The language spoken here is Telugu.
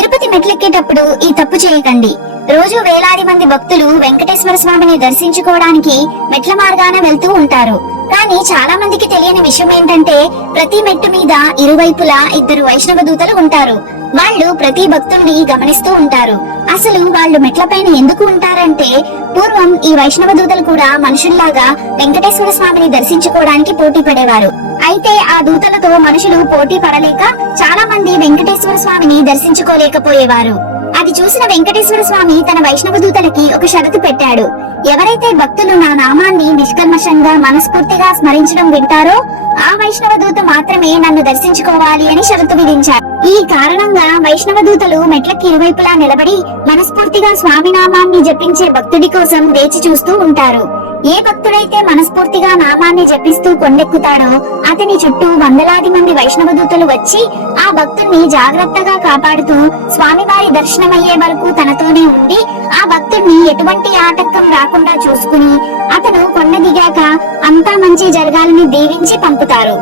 తిరుపతి మెట్లెక్కేటప్పుడు ఈ తప్పు చేయకండి. రోజు వేలాది మంది భక్తులు వెంకటేశ్వర స్వామిని దర్శించుకోవడానికి మెట్ల మార్గాన వెళ్తూ ఉంటారు. కానీ చాలా మందికి తెలియని విషయం ఏంటంటే ప్రతి మెట్టు మీద ఇరువైపులా ఇద్దరు వైష్ణవ దూతలు ఉంటారు. వాళ్ళు ప్రతి భక్తుడిని గమనిస్తూ ఉంటారు. అసలు వాళ్ళు మెట్లపైన ఎందుకు ఉంటారంటే పూర్వం ఈ వైష్ణవ దూతలు కూడా మనుషుల్లాగా వెంకటేశ్వర స్వామిని దర్శించుకోవడానికి పోటీ పడేవారు. అయితే ఆ దూతలతో మనుషులు పోటీ పడలేక చాలా మంది వెంకటేశ్వర స్వామిని దర్శించుకోలేకపోయేవారు. అది చూసిన వెంకటేశ్వర స్వామి తన వైష్ణవ దూతలకి ఒక షరతు పెట్టాడు. ఎవరైతే భక్తులు నా నామాన్ని నిష్కల్మషంగా మనస్ఫూర్తిగా స్మరించడం వింటారో ఆ వైష్ణవ దూత మాత్రమే నన్ను దర్శించుకోవాలి అని షరతు విధించారు. ఈ కారణంగా వైష్ణవ దూతలు మెట్లకి ఇరువైపులా నిలబడి మనస్ఫూర్తిగా స్వామి నామాన్ని జపించే భక్తుడి కోసం వేచి చూస్తూ ఉంటారు. ఏ భక్తుడైతే మనస్ఫూర్తిగా నామాన్ని జపిస్తూ కొండెక్కుతాడో అతని చుట్టూ వందలాది మంది వైష్ణవ దూతలు వచ్చి ఆ భక్తుడిని జాగ్రత్తగా కాపాడుతూ స్వామివారి దర్శనమయ్యే వరకు తనతోనే ఉండి ఆ భక్తుడిని ఎటువంటి ఆటంకం రాకుండా చూసుకుని అతను కొండ దిగాక అంతా మంచి జరగాలని దీవించి పంపుతారు.